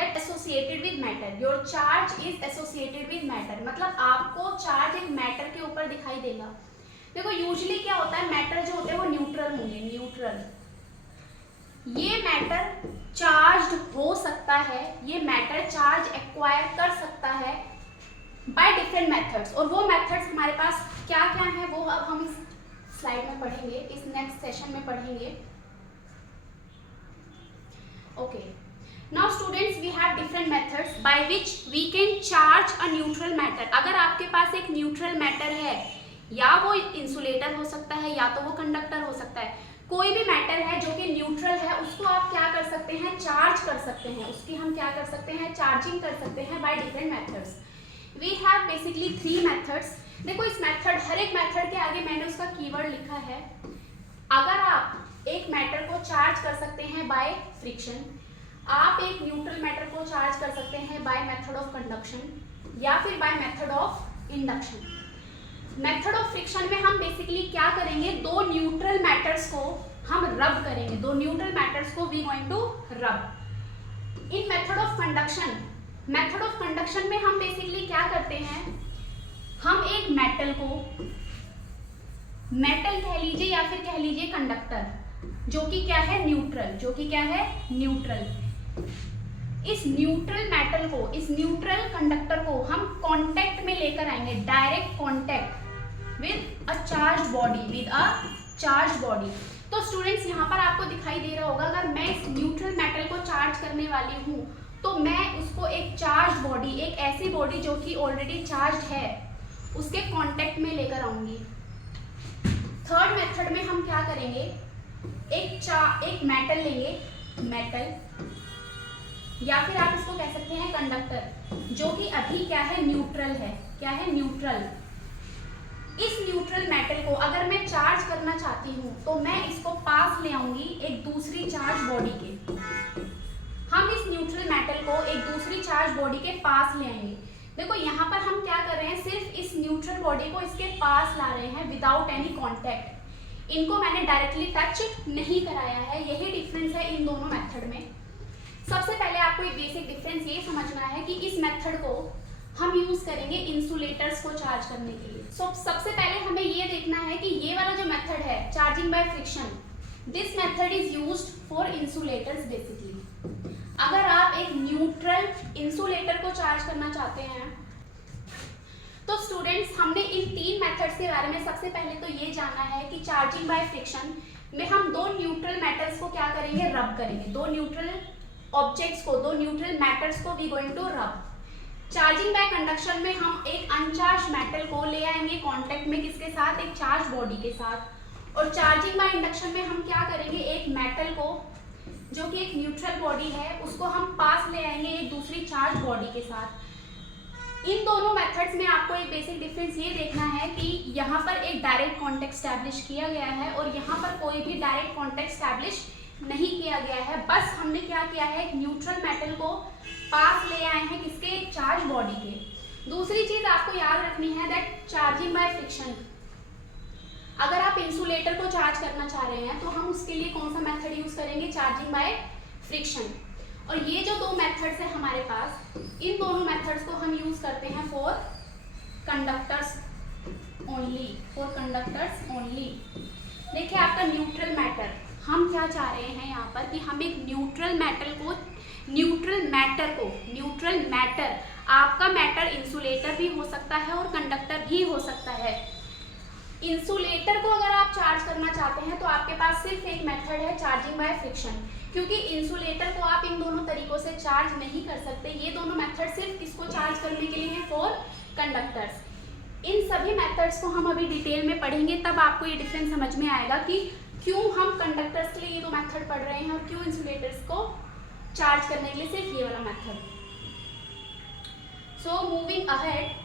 That associated with matter, your charge is associated with matter, मतलब आपको charge एक matter के ऊपर दिखाई देगा। देखो यूजुअली क्या होता है, मैटर जो होते हैं वो न्यूट्रल होंगे, न्यूट्रल। ये मैटर चार्ज हो सकता है, ये मैटर चार्ज एक्वायर कर सकता है बाय डिफरेंट मेथड्स, और वो मेथड्स हमारे पास क्या क्या है वो अब हम इस स्लाइड में पढ़ेंगे, इस नेक्स्ट सेशन में पढ़ेंगे। Okay, now students we have different methods by which we can charge a neutral matter. अगर आपके पास एक न्यूट्रल मैटर है, या वो इंसुलेटर हो सकता है या तो वो कंडक्टर हो सकता है, कोई भी मैटर है जो कि न्यूट्रल है, उसको आप क्या कर सकते हैं, चार्ज कर सकते हैं, उसकी हम क्या कर सकते हैं, चार्जिंग कर सकते हैं by different methods. We have basically 3 methods. देखो इस मेथड, हर एक मेथड के आगे मैंने उसका कीवर्ड लिखा है। अगर आप एक मैटर को चार्ज कर सकते हैं बाय फ्रिक्शन, आप एक न्यूट्रल मैटर को चार्ज कर सकते हैं बाय मेथड ऑफ कंडक्शन या फिर bye method of induction. Method of friction में हम बेसिकली क्या करेंगे, दो न्यूट्रल मैटर्स को हम रब करेंगे, दो न्यूट्रल मैटर्स को we going to rub. In method of conduction, method of conduction में हम बेसिकली क्या करते हैं, हम एक मेटल को, मेटल कह लीजिए या फिर कह लीजिए कंडक्टर, जो कि क्या है न्यूट्रल, जो कि क्या है न्यूट्रल, इस न्यूट्रल मेटल को, इस न्यूट्रल कंडक्टर को हम कांटेक्ट में लेकर आएंगे, direct contact with a charge body, with a charge body. तो स्टूडेंट्स यहाँ पर आपको दिखाई दे रहा होगा, अगर मैं इस न्यूट्रल मेटल को चार्ज करने वाली हूँ तो मैं उसको एक चार्ज बॉडी, एक ऐसी बॉडी जो कि ऑलरेडी चार्ज है, उसके कांटेक्ट में लेकर आऊंगी। थर्ड मेथड में हम क्या करेंगे, एक मेटल लेंगे, मेटल या फिर आप इसको कह सकते हैं कंडक्टर, जो कि अभी क्या है, न्यूट्रल है, क्या है, न्यूट्रल। इस न्यूट्रल मेटल को अगर मैं चार्ज करना चाहती हूँ तो मैं इसको पास ले आऊंगी एक दूसरी चार्ज बॉडी के। हम इस न्यूट्रल मेटल को एक दूसरी चार्ज बॉडी के पास ले आएंगे। देखो यहाँ पर हम क्या कर रहे हैं, सिर्फ इस न्यूट्रल बॉडी को इसके पास ला रहे हैं विदाउट एनी कॉन्टैक्ट। इनको मैंने डायरेक्टली टच नहीं कराया है, यही डिफरेंस है इन दोनों मेथड में। सबसे पहले आपको एक बेसिक डिफरेंस ये समझना है कि इस मेथड को हम यूज करेंगे इंसुलेटर्स को चार्ज करने के लिए। सबसे पहले हमें ये देखना है कि ये वाला जो मेथड है, charging by friction, this method is used for insulators basically. अगर आप एक न्यूट्रल इंसुलेटर को चार्ज करना चाहते हैं तो स्टूडेंट्स हमने इन 3 मेथड्स के बारे में सबसे पहले तो ये जाना है कि चार्जिंग बाय फ्रिक्शन में हम दो न्यूट्रल मेटल्स को क्या करेंगे, रब करेंगे, दो न्यूट्रल ऑब्जेक्ट्स को, दो न्यूट्रल मैटर्स को we going to rub. Charging by conduction में हम एक अनचार्ज मेटल को ले आएंगे कांटेक्ट में, किसके साथ, एक चार्ज बॉडी के साथ। और चार्जिंग बाय इंडक्शन में हम क्या करेंगे, एक मेटल को जो कि एक न्यूट्रल बॉडी है उसको हम पास ले आएंगे एक दूसरी चार्ज बॉडी के साथ। इन दोनों मेथड्स में आपको एक बेसिक डिफरेंस ये देखना है कि यहाँ पर एक डायरेक्ट कॉन्टेक्ट स्टैब्लिश किया गया है और यहाँ पर कोई भी डायरेक्ट कॉन्टेक्ट स्टैब्लिश नहीं किया गया है। बस हमने क्या किया है, एक न्यूट्रल मेटल को पास ले आए हैं किसके, एक चार्ज बॉडी के। दूसरी चीज आपको याद रखनी है दैट चार्जिंग बाय फ्रिक्शन, अगर आप इंसुलेटर को चार्ज करना चाह रहे हैं तो हम उसके लिए कौन सा मेथड यूज करेंगे, चार्जिंग बाय फ्रिक्शन। और ये जो दो मेथड्स है हमारे पास, इन दोनों मेथड्स को हम यूज करते हैं for conductors only, for conductors only. देखिए आपका न्यूट्रल मैटर, हम क्या चाह रहे हैं यहाँ पर कि हम एक न्यूट्रल मैटर को, न्यूट्रल मैटर, आपका मैटर इंसुलेटर भी हो सकता है और कंडक्टर भी हो सकता है। इंसुलेटर को अगर आप चार्ज करना चाहते हैं तो आपके पास सिर्फ एक मेथड है, चार्जिंग बाय फ्रिक्शन, क्योंकि इंसुलेटर को आप इन दोनों तरीकों से चार्ज नहीं कर सकते। ये दोनों मेथड सिर्फ किसको चार्ज करने के लिए हैं, फॉर कंडक्टर्स। इन सभी मेथड्स को हम अभी डिटेल में पढ़ेंगे, तब आपको ये डिफरेंस समझ में आएगा कि क्यों हम कंडक्टर्स के लिए ये दो मेथड पढ़ रहे हैं और क्यों इंसुलेटर्स को चार्ज करने के लिए सिर्फ ये वाला मेथड। सो मूविंग अहेड,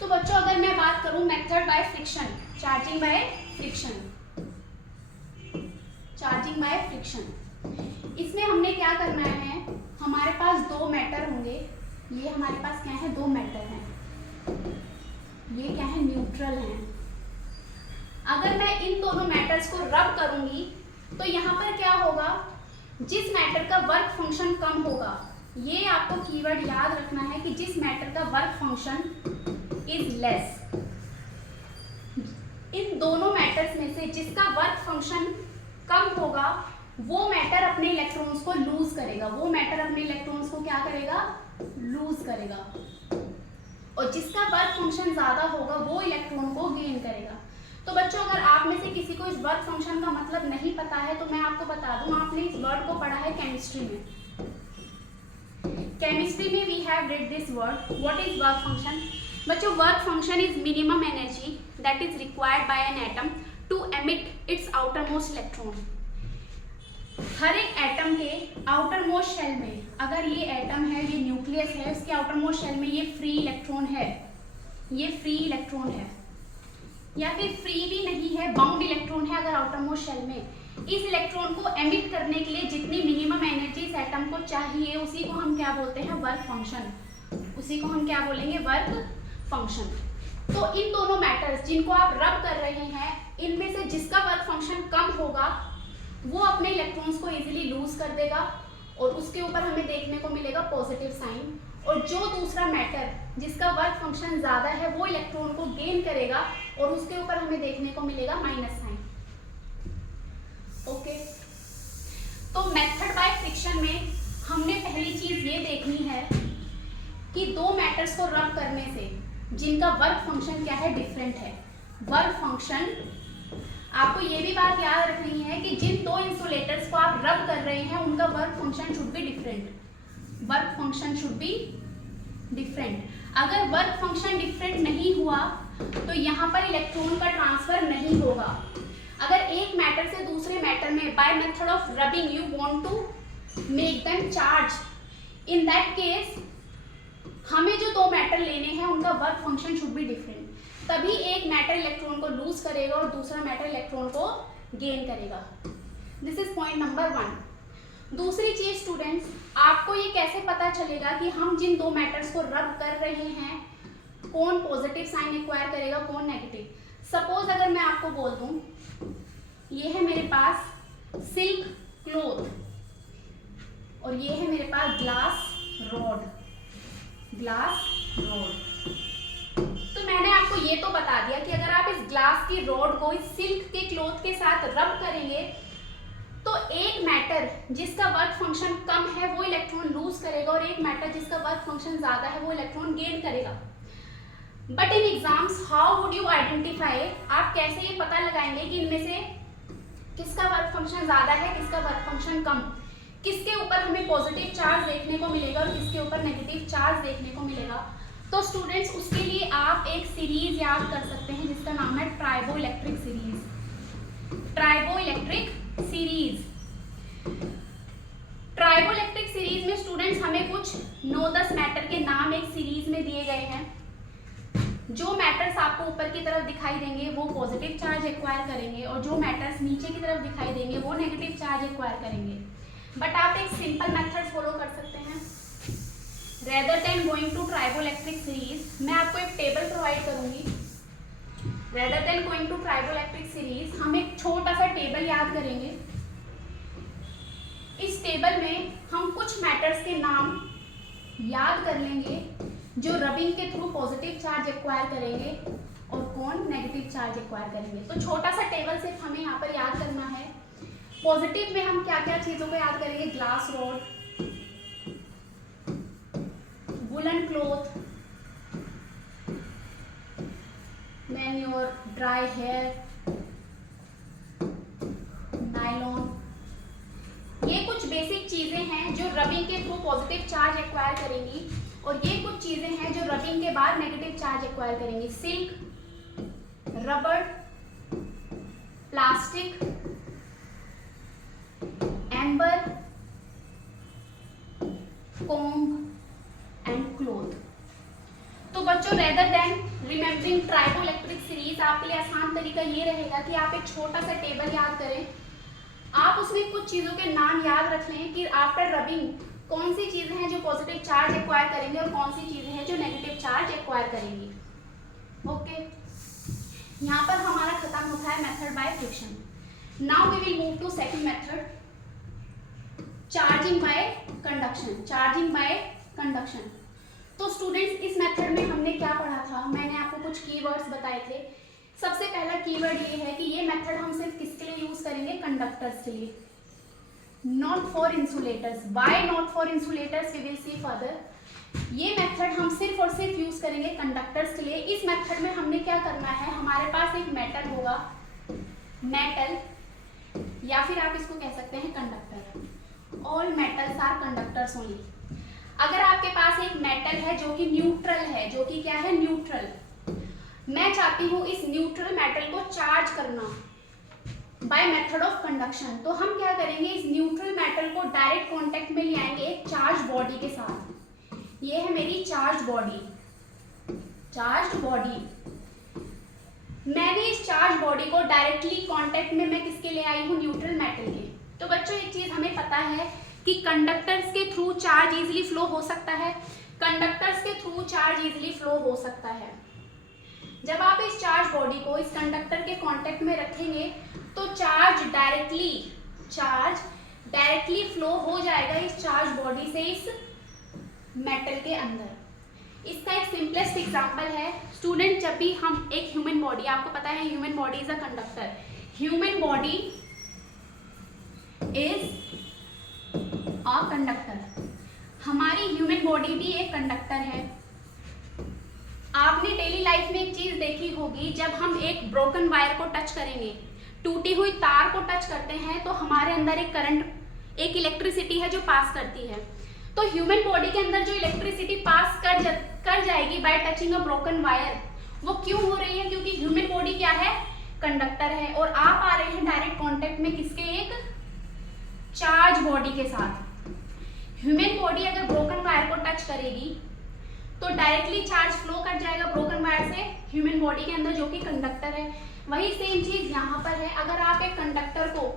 तो बच्चों अगर मैं बात करूं method by friction, charging by friction, charging by friction, इसमें हमने क्या करना है, हमारे पास दो मैटर होंगे, ये हमारे पास क्या है, दो मैटर हैं, ये क्या है, न्यूट्रल हैं। अगर मैं इन दोनों मैटर्स को रब करूंगी तो यहाँ पर क्या होगा, जिस मैटर का वर्क फंक्शन कम होगा, ये आपको कीवर्ड याद रखना है कि जिस मैटर का वर्क फंक्शन इज लेस, इन दोनों मैटर्स में से जिसका वर्क फंक्शन कम होगा वो मैटर अपने इलेक्ट्रॉन्स को लूज करेगा, वो मैटर अपने इलेक्ट्रॉन्स को क्या करेगा, लूज करेगा, और जिसका वर्क फंक्शन ज्यादा होगा वो इलेक्ट्रॉन को गेन करेगा। तो बच्चों अगर आप में से किसी को इस वर्क फंक्शन का मतलब नहीं पता है तो मैं आपको बता दूं, आपने इस वर्ड को पढ़ा है केमिस्ट्री में। केमिस्ट्री में we have read this word, what is work function. बच्चों work function is minimum energy that is required by an atom to emit its outermost electron. हर एक एटम के आउटर मोस्ट शेल में, अगर ये atom है, ये nucleus है, उसके आउटर मोस्ट शेल में ये फ्री इलेक्ट्रॉन है, ये फ्री इलेक्ट्रॉन है, या फिर फ्री भी नहीं है, बाउंड इलेक्ट्रॉन है अगर आउटर मोस्ट शेल में। इस इलेक्ट्रॉन को एमिट करने के लिए जितनी मिनिमम एनर्जी इस एटम को चाहिए उसी को हम क्या बोलते हैं, वर्क फंक्शन, उसी को हम क्या बोलेंगे, वर्क फंक्शन। तो इन दोनों मैटर्स जिनको आप रब कर रहे हैं, इनमें से जिसका वर्क फंक्शन कम होगा वो अपने इलेक्ट्रॉन्स को इजीली लूज कर देगा और उसके ऊपर हमें देखने को मिलेगा पॉजिटिव साइन, और जो दूसरा मैटर जिसका वर्क फंक्शन ज्यादा है वो इलेक्ट्रॉन को गेन करेगा और उसके ऊपर हमें देखने को मिलेगा माइनस साइन। ओके, तो मेथड बाय फ्रिक्शन में हमने पहली चीज ये देखनी है कि दो मैटर्स को रब करने से जिनका वर्क फंक्शन क्या है, डिफरेंट है। वर्क फंक्शन, आपको ये भी बात याद रखनी है कि जिन दो इंसुलेटर्स को आप रब कर रहे हैं उनका work function should be different, work function should be different. अगर वर्क फंक्शन डिफरेंट नहीं हुआ तो यहाँ पर इलेक्ट्रॉन का ट्रांसफर नहीं होगा। अगर एक मैटर से दूसरे मैटर में by method of rubbing you want to make them charge, in that case हमें जो दो मैटर लेने हैं उनका work function should be different, तभी एक मैटर इलेक्ट्रॉन को लूज करेगा और दूसरा मैटर इलेक्ट्रॉन को गेन करेगा। This is point number 1। दूसरी चीज स्टूडेंट्स, आपको ये कैसे पता चलेगा कि हम जिन दो मैटर्स को रब कर रहे हैं कौन पॉजिटिव साइन एक्वायर करेगा कौन नेगेटिव। सपोज अगर मैं आपको बोल दूं ये है मेरे पास सिल्क क्लॉथ और ये है मेरे पास ग्लास रॉड, ग्लास रॉड। तो मैंने आपको ये तो बता दिया कि अगर आप इस ग्लास की रॉड को इस सिल्क के क्लॉथ के साथ रब करेंगे तो एक मैटर जिसका वर्क फंक्शन कम है वो इलेक्ट्रॉन लूज करेगा और एक मैटर जिसका वर्क फंक्शन ज्यादा है वो इलेक्ट्रॉन गेन करेगा। But in exams how would you identify, आप कैसे ये पता लगाएंगे कि इनमें से किसका वर्क फंक्शन ज्यादा है किसका वर्क फंक्शन कम, किसके ऊपर हमें पॉजिटिव चार्ज देखने को मिलेगा और किसके ऊपर नेगेटिव चार्ज देखने को मिलेगा। तो स्टूडेंट्स उसके लिए आप एक सीरीज याद कर सकते हैं जिसका नाम है tribo electric series. Tribo electric series, tribo electric series में स्टूडेंट्स हमें कुछ 9-10 मैटर के नाम एक सीरीज में दिए गए हैं। जो मैटर्स आपको ऊपर की तरफ दिखाई देंगे वो पॉजिटिव चार्ज एक्वायर करेंगे और जो मैटर्स नीचे की तरफ दिखाई देंगे वो नेगेटिव चार्ज एक्वायर करेंगे। बट आप एक सिंपल मेथड फॉलो कर सकते हैं। Rather than going to triboelectric series, मैं आपको एक टेबल प्रोवाइड करूंगी। Rather than going to triboelectric series हम एक छोटा सा टेबल याद करेंगे। इस टेबल में हम कुछ मैटर्स के नाम याद कर लेंगे जो रबिंग के थ्रू पॉजिटिव चार्ज एक्वायर करेंगे और कौन नेगेटिव चार्ज एक्वायर करेंगे। तो छोटा सा टेबल सिर्फ हमें यहाँ पर याद करना है। पॉजिटिव में हम क्या क्या चीजों को याद करेंगे, glass rod, woollen cloth, then your dry hair, nylon. ये कुछ बेसिक चीजें हैं जो रबिंग के थ्रू पॉजिटिव चार्ज एक्वायर करेंगी और ये कुछ चीजें हैं जो रबिंग के बाद नेगेटिव चार्ज एक्वायर करेंगी। Silk, rubber, plastic, amber, comb and cloth. तो बच्चों rather than remembering triboelectric series, आपके लिए आसान तरीका ये रहेगा कि आप एक छोटा सा टेबल याद करें, आप उसमें कुछ चीजों के नाम याद रख लें कि आफ्टर रबिंग कौन सी चीजें हैं जो पॉजिटिव चार्ज एक्वायर करेंगे और कौन सी चीजें हैं जो नेगेटिव चार्ज एक्वायर करेंगी। ओके, यहाँ पर हमारा खत्म होता है method by friction. Now we will move to second method, charging by conduction. Charging by conduction. तो स्टूडेंट्स इस मेथड में हमने क्या पढ़ा था, मैंने आपको कुछ कीवर्ड्स बताए थे। सबसे पहला कीवर्ड ये है कि ये मेथड हम सिर्फ किसके लिए यूज करेंगे, कंडक्टर्स के लिए, not for insulators. Why not for insulators, we will see further. ये मेथड हम सिर्फ और सिर्फ यूज करेंगे कंडक्टर्स के लिए। इस मेथड में हमने क्या करना है, हमारे पास एक मेटल होगा, मेटल, या फिर आप इसको कह सकते हैं conductor. All metals are conductors only. अगर आपके पास एक मेटल है जो कि न्यूट्रल है, जो कि क्या है, न्यूट्रल, मैं चाहती हूं इस न्यूट्रल मेटल को चार्ज करना बाय मेथड ऑफ कंडक्शन, तो हम क्या करेंगे, इस न्यूट्रल मेटल को डायरेक्ट कांटेक्ट में ले आएंगे एक चार्ज बॉडी के साथ। ये है मेरी चार्ज बॉडी, चार्ज बॉडी। मैंने इस चार्ज बॉडी को डायरेक्टली कांटेक्ट में मैं किसके ले आई हूं, न्यूट्रल मेटल के। तो बच्चों एक चीज हमें पता है कि कंडक्टर्स के थ्रू चार्ज इजीली फ्लो हो सकता है, कंडक्टर्स के थ्रू चार्ज इजीली फ्लो हो सकता है। जब आप इस चार्ज बॉडी को इस कंडक्टर के कांटेक्ट में रखेंगे तो चार्ज डायरेक्टली फ्लो हो जाएगा इस चार्ज बॉडी से इस मेटल के अंदर। इसका एक सिंपलेस्ट एग्जांपल है स्टूडेंट, जब भी हम एक ह्यूमन बॉडी, आपको पता है human body is a conductor, human body is a conductor. हमारी ह्यूमन बॉडी भी एक कंडक्टर है। आपने डेली लाइफ में एक चीज देखी होगी, जब हम एक ब्रोकन वायर को टच करेंगे, टूटी हुई तार को टच करते हैं, तो हमारे अंदर एक करंट, एक इलेक्ट्रिसिटी है जो पास करती है। तो ह्यूमन बॉडी के अंदर जो इलेक्ट्रिसिटी पास कर जाएगी bye touching a broken wire, वो क्यों हो रही है, क्योंकि ह्यूमन बॉडी क्या है, कंडक्टर है, और आप आ रहे हैं डायरेक्ट कांटेक्ट में किसके, एक चार्ज बॉडी के साथ। ह्यूमन बॉडी अगर ब्रोकन वायर को टच करेगी तो डायरेक्टली चार्ज फ्लो कर जाएगा ब्रोकन वायर से ह्यूमन बॉडी के अंदर, जो कि कंडक्टर है। वही सेम चीज यहाँ पर है, अगर आप एक कंडक्टर को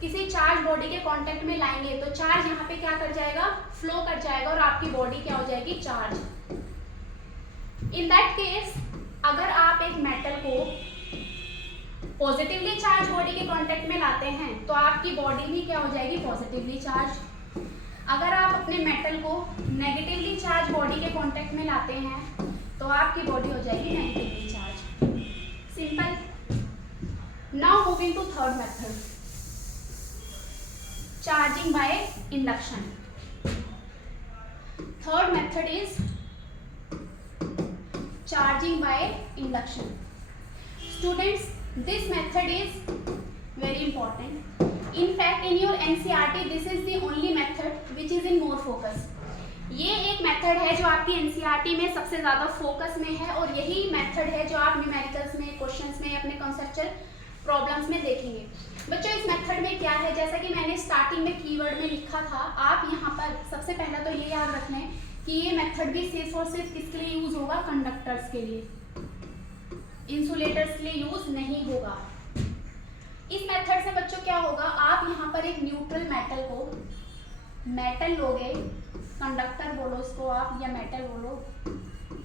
किसी चार्ज बॉडी के कांटेक्ट में लाएंगे तो चार्ज यहाँ पे क्या कर जाएगा, फ्लो कर जाएगा, और आपकी बॉडी क्या हो जाएगी, चार्ज। इन दैट केस अगर आप एक मेटल को पॉजिटिवली चार्ज बॉडी के कांटेक्ट में लाते हैं तो आपकी बॉडी भी क्या हो जाएगी, पॉजिटिवली चार्ज। अगर आप अपने मेटल को नेगेटिवली चार्ज बॉडी के कांटेक्ट में लाते हैं तो आपकी बॉडी हो जाएगी negatively charge. Simple. Now moving to third method, charging by induction. Third method is charging by induction. Students, this method is very important. In fact, in your NCERT, this is the only method which is in more focus. ये एक method है जो आपकी NCERT में सबसे ज़्यादा focus में है, और यही मेथड है जो आप न्यूमेरिकल्स में, क्वेश्चंस में, अपने कॉन्सेप्चुअल प्रॉब्लम्स में देखेंगे। बच्चों इस मेथड में क्या है, जैसा कि मैंने स्टार्टिंग में कीवर्ड में लिखा था, आप यहाँ पर सबसे पहला तो ये याद रख लें कि ये मेथड भी सिर्फ और सिर्फ किसके लिए यूज होगा, कंडक्टर्स के लिए, इंसुलेटर्स के लिए यूज नहीं होगा। इस मेथड से बच्चों क्या होगा, आप यहाँ पर एक न्यूट्रल मेटल को, मेटल लोगे, कंडक्टर बोलो इसको आप या मेटल बोलो,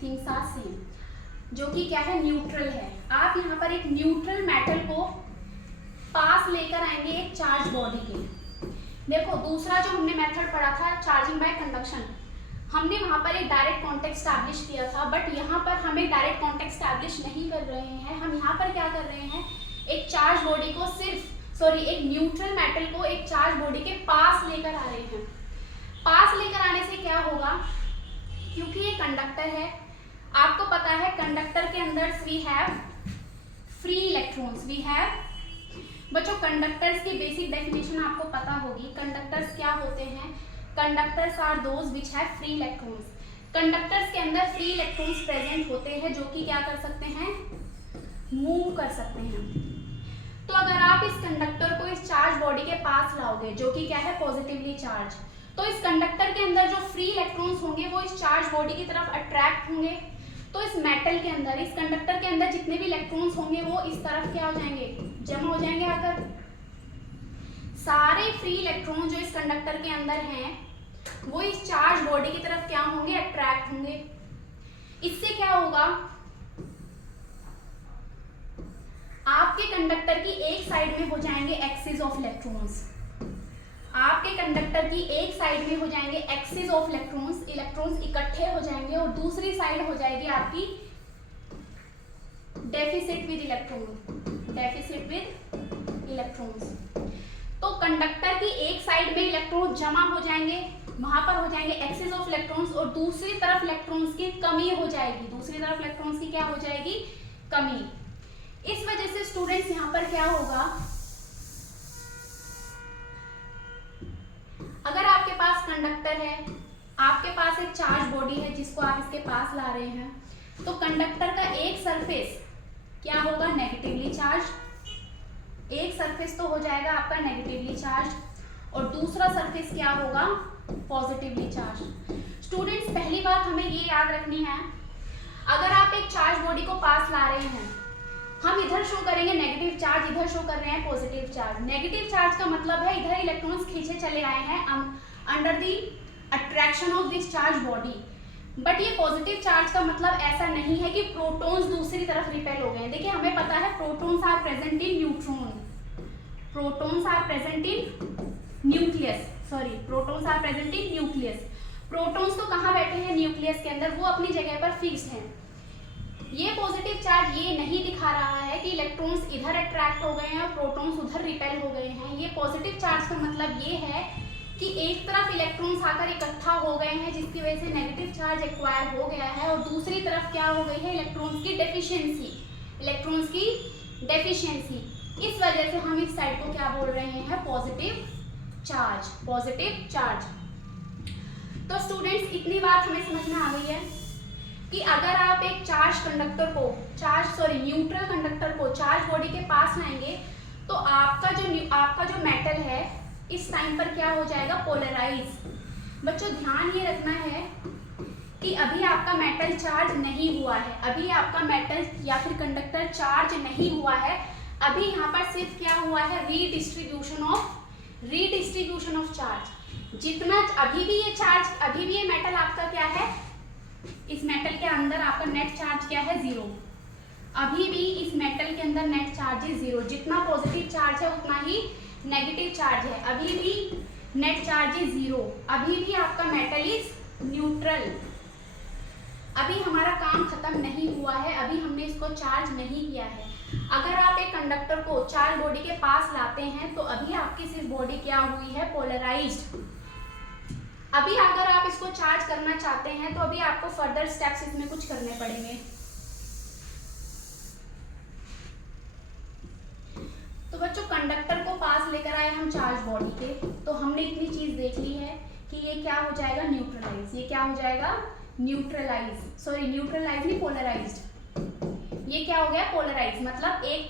थिंग्स आर सेम, जो कि क्या है, न्यूट्रल है। आप यहाँ पर एक न्यूट्रल मेटल को पास लेकर आएंगे एक चार्ज बॉडी के। देखो दूसरा जो हमने मेथड पढ़ा था चार्जिंग बाय कंडक्शन, हमने वहाँ पर एक डायरेक्ट कॉन्टेक्ट स्टैब्लिश किया था, बट यहाँ पर हमें डायरेक्ट कॉन्टेक्ट स्टैब्लिश नहीं कर रहे हैं। हम यहाँ पर क्या कर रहे हैं, एक चार्ज बॉडी को एक न्यूट्रल मेटल को एक चार्ज बॉडी के पास लेकर आ रहे हैं। पास लेकर आने से क्या होगा, क्योंकि ये कंडक्टर है, आपको पता है कंडक्टर के अंदर we have free electrons, we have. बच्चों कंडक्टर्स की बेसिक डेफिनेशन आपको पता होगी। कंडक्टर्स क्या होते हैं, conductors are those which have free electrons. Conductors के अंदर फ्री इलेक्ट्रॉन्स प्रेजेंट होते हैं जो कि क्या कर सकते हैं, मूव कर सकते हैं। तो अगर आप इस कंडक्टर को इस चार्ज बॉडी के पास लाओगे जो कि क्या है, पॉजिटिवली चार्ज, तो इस कंडक्टर के अंदर जो फ्री इलेक्ट्रॉन्स होंगे वो इस चार्ज बॉडी की तरफ अट्रैक्ट होंगे। तो इस मेटल के अंदर, इस कंडक्टर के अंदर जितने भी इलेक्ट्रॉन्स होंगे वो इस तरफ क्या हो जाएंगे, जमा हो जाएंगे आकर। सारे फ्री इलेक्ट्रॉन जो इस कंडक्टर के अंदर हैं वो इस चार्ज बॉडी की तरफ क्या होंगे, अट्रैक्ट होंगे। इससे क्या होगा, आपके कंडक्टर की एक साइड में हो जाएंगे एक्सिस ऑफ इलेक्ट्रॉन्स, आपके कंडक्टर की एक साइड में हो जाएंगे एक्सिस ऑफ इलेक्ट्रॉन्स, इलेक्ट्रॉन्स इकट्ठे हो जाएंगे, और दूसरी साइड हो जाएगी आपकी deficit with electron, deficit with electrons. तो कंडक्टर की एक साइड में इलेक्ट्रॉन जमा हो जाएंगे, वहां पर हो जाएंगे एक्सिस ऑफ इलेक्ट्रॉन्स, और दूसरी तरफ इलेक्ट्रॉन्स की कमी हो जाएगी, दूसरी तरफ इलेक्ट्रॉन्स की क्या हो जाएगी, कमी। इस वजह से स्टूडेंट्स यहाँ पर क्या होगा, अगर आपके पास कंडक्टर है, आपके पास एक चार्ज बॉडी है जिसको आप इसके पास ला रहे हैं, तो कंडक्टर का एक सरफेस क्या होगा, नेगेटिवली चार्ज, एक सरफेस तो हो जाएगा आपका नेगेटिवली चार्ज, और दूसरा सरफेस क्या होगा, पॉजिटिवली चार्ज। स्टूडेंट्स पहली बात हमें ये याद रखनी है, अगर आप एक चार्ज बॉडी को पास ला रहे हैं, हम इधर शो करेंगे नेगेटिव चार्ज, इधर शो कर रहे हैं पॉजिटिव चार्ज। नेगेटिव चार्ज का मतलब है इधर इलेक्ट्रॉन्स खींचे चले आए हैं under the attraction of this charge body, but ये पॉजिटिव चार्ज का मतलब ऐसा नहीं है कि प्रोटॉन्स दूसरी तरफ रिपेल हो गए। देखिए हमें पता है protons are present in neutron, protons are present in nucleus, sorry protons are present in nucleus. Protons तो कहाँ बैठे हैं, न्यूक्लियस के अंदर, वो अपनी जगह पर फिक्स्ड हैं। ये पॉजिटिव चार्ज ये नहीं दिखा रहा है कि इलेक्ट्रॉन्स इधर अट्रैक्ट हो गए हैं और प्रोटॉन्स उधर रिपेल हो गए हैं। ये पॉजिटिव चार्ज का मतलब ये है कि एक तरफ इलेक्ट्रॉन्स आकर इकट्ठा हो गए हैं जिसकी वजह से नेगेटिव चार्ज एक्वायर हो गया है, और दूसरी तरफ क्या हो गई है, इलेक्ट्रॉन्स की डेफिशिएंसी, इलेक्ट्रॉन्स की डेफिशिएंसी। इस वजह से हम इस साइड को क्या बोल रहे हैं, पॉजिटिव चार्ज, पॉजिटिव चार्ज। तो स्टूडेंट्स इतनी बात हमें समझ में आ गई है कि अगर आप एक चार्ज कंडक्टर को, न्यूट्रल कंडक्टर को चार्ज बॉडी के पास लाएंगे, तो आपका जो मेटल है इस टाइम पर क्या हो जाएगा, पोलराइज। बच्चों ध्यान ये रखना है कि अभी आपका मेटल चार्ज नहीं हुआ है, अभी आपका मेटल या फिर कंडक्टर चार्ज नहीं हुआ है, अभी यहाँ पर सिर्फ क्या हुआ है, रीडिस्ट्रीब्यूशन ऑफ चार्ज। जितना अभी भी ये मेटल आपका क्या है, इस मेटल के अंदर आपका नेट चार्ज क्या है, 0। अभी भी इस मेटल के अंदर नेट चार्ज है 0, जितना पॉजिटिव चार्ज है उतना ही नेगेटिव चार्ज है, अभी भी नेट चार्ज इज 0, अभी भी आपका मेटल इज न्यूट्रल। अभी हमारा काम खत्म नहीं हुआ है, अभी हमने इसको चार्ज नहीं किया है। अगर आप एक कंडक्टर को चार्ज बॉडी के पास लाते हैं तो अभी आपकी सिर्फ बॉडी क्या हुई है, पोलराइज्ड। अभी अगर आप इसको चार्ज करना चाहते हैं तो अभी आपको फर्दर स्टेप्स इसमें कुछ करने पड़ेंगे। तो बच्चों कंडक्टर को पास लेकर आए हम चार्ज बॉडी के, तो हमने इतनी चीज देख ली है कि ये क्या हो जाएगा, न्यूट्रलाइज। ये क्या हो जाएगा, न्यूट्रलाइज नहीं, पोलराइज्ड। ये क्या हो गया, पोलराइज। मतलब एक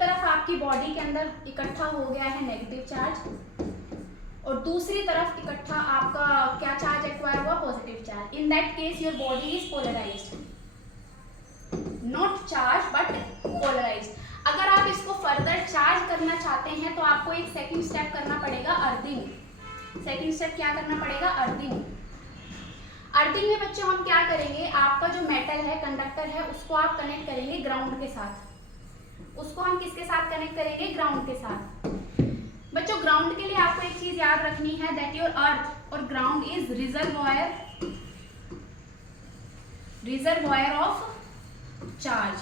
तरफ आपकी बॉडी के अंदर इकट्ठा हो गया है नेगेटिव चार्ज, और दूसरी तरफ इकट्ठा आपका क्या चार्ज एक्वायर हुआ, positive charge. In that case your body is polarized, not charge but polarized. अगर आप इसको फर्दर चार्ज करना चाहते हैं तो आपको एक सेकंड स्टेप करना पड़ेगा, अर्थिंग। सेकंड स्टेप क्या करना पड़ेगा, अर्थिंग। अर्थिंग में बच्चों हम क्या करेंगे, आपका जो मेटल है, कंडक्टर है, उसको आप कनेक्ट करेंगे ग्राउंड के साथ। उसको हम किसके साथ कनेक्ट करेंगे, ग्राउंड के साथ। बच्चों ग्राउंड के लिए आपको एक चीज याद रखनी है, दैट योर अर्थ और ground is reservoir of charge.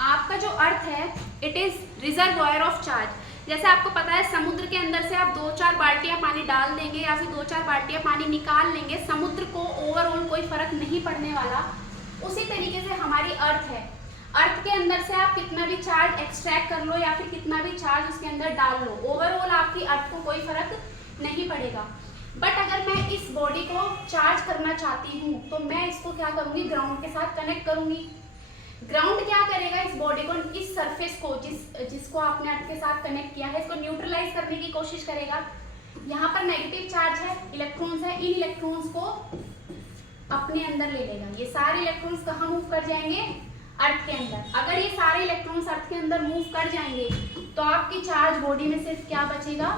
आपका जो अर्थ है it is reservoir of charge. जैसे आपको पता है समुद्र के अंदर से आप 2-4 बाल्टियां पानी डाल देंगे या फिर 2-4 बाल्टियां पानी निकाल लेंगे, समुद्र को ओवरऑल कोई फर्क नहीं पड़ने वाला। उसी तरीके से हमारी अर्थ है, अर्थ के अंदर से आप कितना भी चार्ज एक्सट्रैक्ट कर लो या फिर कितना भी चार्ज उसके अंदर डाल लो, ओवरऑल आपकी अर्थ को कोई फर्क नहीं पड़ेगा। बट अगर मैं इस बॉडी को चार्ज करना चाहती हूँ तो मैं इसको क्या करूँगी, ग्राउंड के साथ कनेक्ट करूँगी। ग्राउंड क्या करेगा, इस बॉडी को, इस सरफेस को जिसको आपने अर्थ के साथ कनेक्ट किया है, इसको न्यूट्रलाइज करने की कोशिश करेगा। यहाँ पर नेगेटिव चार्ज है, इलेक्ट्रॉन्स है, इन इलेक्ट्रॉन्स को अपने अंदर ले लेगा। ये सारे इलेक्ट्रॉन्स कहाँ मूव कर जाएंगे, अर्थ के अंदर। अगर ये सारे इलेक्ट्रॉन्स अर्थ के अंदर मूव कर जाएंगे तो आपकी चार्ज बॉडी में सिर्फ क्या बचेगा,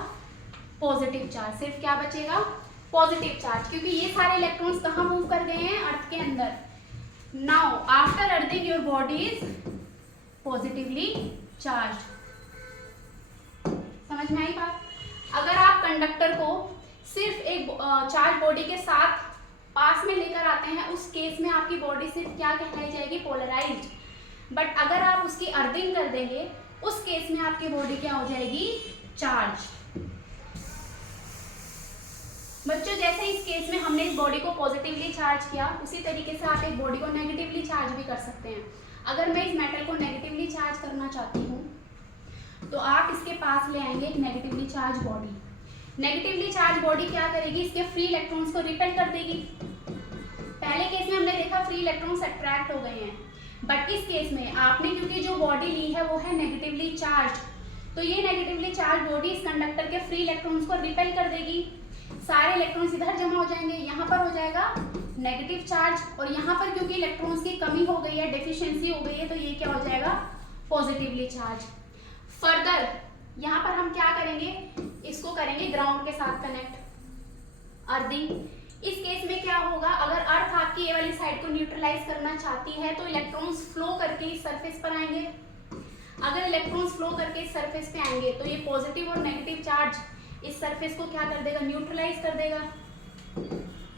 पॉजिटिव चार्ज। सिर्फ क्या बचेगा, पॉजिटिव चार्ज, क्योंकि ये सारे इलेक्ट्रॉन्स कहाँ मूव कर गए हैं, अर्थ के अंदर। Now after earthing your body is positively charge. समझ में आई बात? अगर आप कंडक्टर को सिर्फ एक चार्ज बॉडी के साथ पास में लेकर आते हैं, उस केस में आपकी बॉडी सिर्फ क्या कहलाई जाएगी? पोलराइज्ड। बट अगर आप उसकी अर्थिंग कर देंगे, उस केस में आपकी बॉडी क्या हो जाएगी? चार्ज। बच्चों जैसे इस केस में हमने इस बॉडी को पॉजिटिवली चार्ज किया, उसी तरीके से आप एक बॉडी को नेगेटिवली चार्ज भी कर सकते हैं। अगर मैं इस मेटल को नेगेटिवली चार्ज करना चाहती हूँ तो आप इसके पास ले आएंगे एक negatively charge body. Negatively charge body क्या करेगी? इसके फ्री इलेक्ट्रॉन्स को रिपेल कर देगी। पहले केस में हमने देखा फ्री इलेक्ट्रॉन्स अट्रैक्ट हो गए हैं, बट इस केस में आपने क्योंकि जो बॉडी ली है वो है नेगेटिवली चार्ज, तो ये नेगेटिवली चार्ज बॉडी इस कंडक्टर के फ्री इलेक्ट्रॉन्स को रिपेल कर देगी। सारे इलेक्ट्रॉन्स इधर जमा हो जाएंगे, यहाँ पर हो जाएगा नेगेटिव चार्ज, और यहाँ पर क्योंकि इलेक्ट्रॉन्स की कमी हो गई है, डेफिशिएंसी हो गई है, तो ये क्या हो जाएगा? Positively charge. फर्दर यहाँ पर हम क्या करेंगे? इसको करेंगे ग्राउंड के साथ कनेक्ट, अर्थिंग। इस केस में क्या होगा? अगर अर्थ आपकी ये वाली साइड को न्यूट्रलाइज करना चाहती है तो इलेक्ट्रॉन्स फ्लो करके इस सरफेस पर आएंगे। अगर इलेक्ट्रॉन्स फ्लो करके इस सरफेस पे आएंगे तो ये पॉजिटिव और नेगेटिव चार्ज इस सरफेस को क्या कर देगा? न्यूट्रलाइज कर देगा।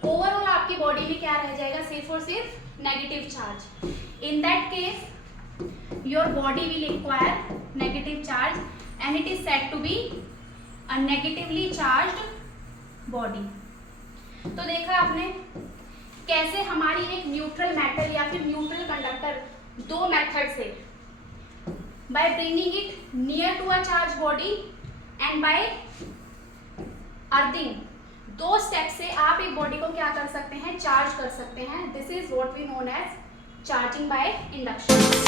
ओवरऑल आपकी बॉडी में क्या रह जाएगा? सिर्फ और सिर्फ negative charge. In that case your body will acquire negative charge and it is said to be a negatively charged body। तो देखा आपने कैसे हमारी एक न्यूट्रल मेटल या फिर न्यूट्रल कंडक्टर दो मेथड से, by bringing it near to a charged body and by earthing, दो स्टेप से आप एक बॉडी को क्या कर सकते हैं? चार्ज कर सकते हैं। This is what we known as charging by induction.